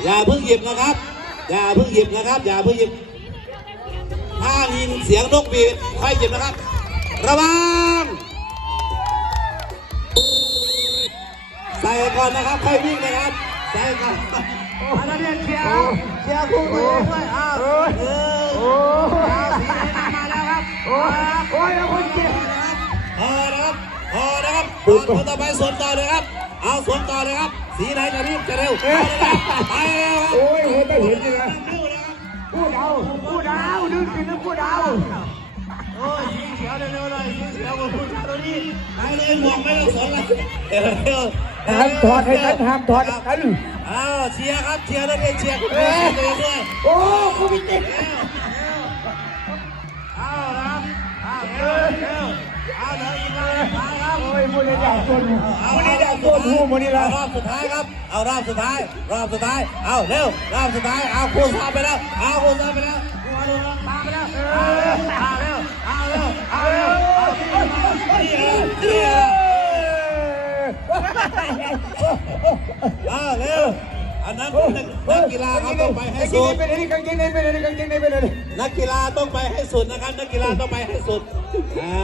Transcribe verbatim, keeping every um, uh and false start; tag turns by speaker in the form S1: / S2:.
S1: อย่าเพิ่งหยิบนะครับอย่าเพิ่งหยิบนะครับอย่าเพิ่งหยิบถ้ายินเสียงนกหวีดค่อยหยิบนะครับระวังใส่ก่อนนะครับค่อยวิ่งนะครับใส่ก่อนอันนี้เชียร์เชียร์คู่ตัวเองด้วยอ้าวเออโอ้มาแล้วครับโอ้ยโอ้ยแล้วคนเจ็บพอนะครับพอนะครับคนต่อไปสวมต่อเลยครับเอาสวมต่อเลยครับสีไหนจะรีบจะเร็วไปเร็วครับ
S2: โอ้ยเห็นได้เห็นเลยนะพูดเอาพูดเอาดึงกินแล้วพูดเอา
S1: โอ้ยสีเขียวเร็วๆเลยสีเขียวกับผู้ชายตัวนี้ไปเลยหมวกไม่ต้องสนเลยเร็วๆ
S2: ห้ามถอดให้กันห้ามถอดกัน
S1: อ้าวเชียร์ครับเชียร์นักเรียนเชียร์คุณครูเชียร์ด้วย
S2: โอ้กูไม่ติด
S1: อ้าวครับอ้าวเร็วเร็วอ้าวเดี๋ยวอีกเลยมาครับ
S2: โอ้ยมูนี่ได้ตัวหูมูนี่ได้ตัวหูมูนี่ละ
S1: รอบสุดท้ายครับเอารอบสุดท้ายรอบสุดท้ายเอาเร็วรอบสุดท้ายเอาคู่ซ้อมไปแล้วเอาคู่ซ้อมไปแล้วคู่อนุรักษ์ตามไปแล้วเอาเร็วเอาเร็วเอาเร็วเอาเร็วเอาเร็วเร็วเอาเร็วอันนั้นนักกีฬาเขาต้องไปให้สุด
S2: เป็นอะไรกางเกงในเป็นอะไรกางเกงในเป็นอะไร
S1: นักกีฬาต้องไปให้สุดนะครับนักกีฬาต้องไปให้สุด